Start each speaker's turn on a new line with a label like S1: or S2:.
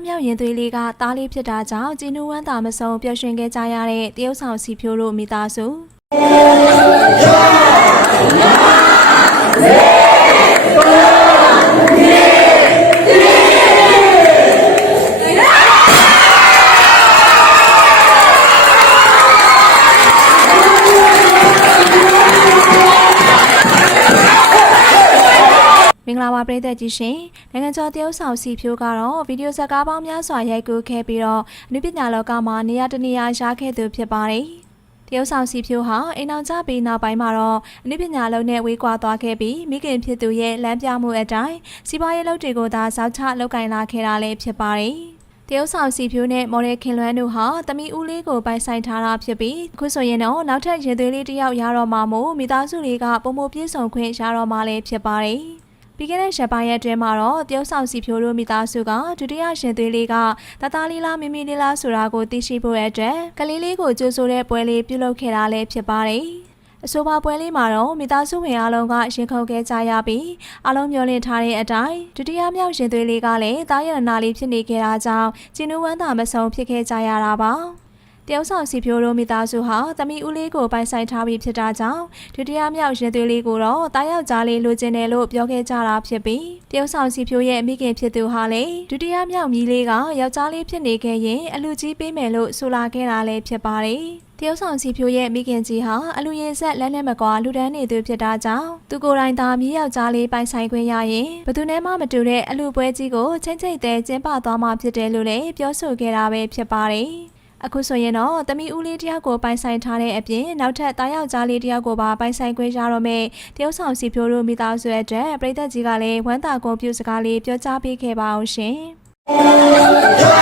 S1: ။မြောက်ရင်သွေးလေးကတားလေးဖြစ်တာကြောင့်ဂျင်းနူဝမ်းသာမဆုံးပျော်ရွှင်ခဲ့ကြရတဲ့တရုတ်ဆောင်စီဖြိုးတို့မိသားစု။ မင်္ဂလာပါပရိသတ်ကြီးရှင်နိုင်ငံကျော်တရုတ်ဆောင်စီဖြိုးကတော့ဗီဒီယိုဇာတ်ကားပေါင်းများစွာရိုက်ကူးခဲ့ပြီးတော့အနုပညာလောကမှာနေရာတနေရာရခဲ့သူဖြစ်ပါတယ်တရုတ်ဆောင်စီဖြိုးဟာအိမ်အောင်ကြပြီးနောက်ပိုင်းမှာတော့အနုပညာလုံးနဲ့ဝေးကွာသွားခဲ့ပြီးမိခင်ဖြစ်သူရဲ့လမ်းပြမှုအတိုင်းစီးပွားရေးလုပ်တွေကိုသာစောက်ချလုပ်ကင်လာခဲ့တာလည်းဖြစ်ပါတယ်တရုတ်ဆောင်စီဖြိုးနဲ့မော်ဒယ်ခင်လွန်းတို့ဟာတမီဦးလေးကိုပိုင်ဆိုင်ထားတာဖြစ်ပြီးအခုဆိုရင်တော့နောက်ထပ်ရင်သွေးလေးတစ်ယောက်ရတော့မှာမို့မိသားစုတွေကပုံမပြည့်စုံခွင့်ရတော့မှာလည်းဖြစ်ပါတယ်။ ပြီးခဲ့တဲ့ရက်ပိုင်းရက်တွင်မှာတော့တရုတ်ဆောင်စီဖြိုးတို့မိသားစုကဒုတိယရှင်သွေးလေးကတသားလေးလားမိမိလေးလားဆိုတာကိုသိရှိဖို့အတွက်ကလေးလေးကိုကြိုးဆိုတဲ့ပွဲလေးပြုလုပ်ခဲ့တာလည်းဖြစ်ပါတယ်။အဆိုပါပွဲလေးမှာတော့မိသားစုဝင်အားလုံးကရင်ခုန်ခဲ့ကြရပြီးအားလုံးမျှော်လင့်ထားတဲ့အတိုင်းဒုတိယမြောက်ရှင်သွေးလေးကလည်းတာရရနာလေးဖြစ်နေခဲ့တာကြောင့်ကျင်းနူးဝမ်းသာမဆုံးဖြစ်ခဲ့ကြရတာပါ။ တရုတ်ဆောင်စီဖြိုးတို့မိသားစုဟာတမီဦးလေးကိုပိုင်ဆိုင်ထားပြီးဖြစ်တာကြောင့်ဒုတိယမြောက်ရင်သွေးလေးကိုတော့တာယောက်ကြားလေးလိုချင်တယ်လို့ပြောခဲ့ကြတာဖြစ်ပြီးတရုတ်ဆောင်စီဖြိုးရဲ့မိခင်ဖြစ်သူဟာလေဒုတိယမြောက်မြီးလေးကယောက်ျားလေးဖြစ်နေခဲ့ရင်အလူကြီးပေးမယ်လို့ဆိုလာခဲ့တာလည်းဖြစ်ပါတယ်တရုတ်ဆောင်စီဖြိုးရဲ့မိခင်ကြီးဟာအလူရင်ဆက်လက်နဲ့မကွာလူဒန်းနေသူဖြစ်တာကြောင့်သူကိုယ်တိုင်သာမြေးယောက်ျားလေးပိုင်ဆိုင်ခွင့်ရရင်ဘယ်သူနဲ့မှမတူတဲ့အလူပွဲကြီးကိုချင်းချိတ်တဲ့ကျင်းပသွားမှာဖြစ်တယ်လို့လည်းပြောဆိုခဲ့တာပဲဖြစ်ပါတယ်။ အခုဆိုရင်တော့တမီဦးလေးတယောက်ကိုပိုင်ဆိုင်ထားတဲ့အပြင်နောက်ထပ်တားယောက်ကြားလေးတယောက်ကိုပါပိုင်ဆိုင်ခွင့်ရတော့မယ်တရုတ်ဆောင်စီဖြိုးတို့မိသားစုအတွက်ပြည်သက်ကြီးကလည်းဝမ်းသာကုန်ပြုစကားလေးပြောကြားပေးခဲ့ပါအောင်ရှင်။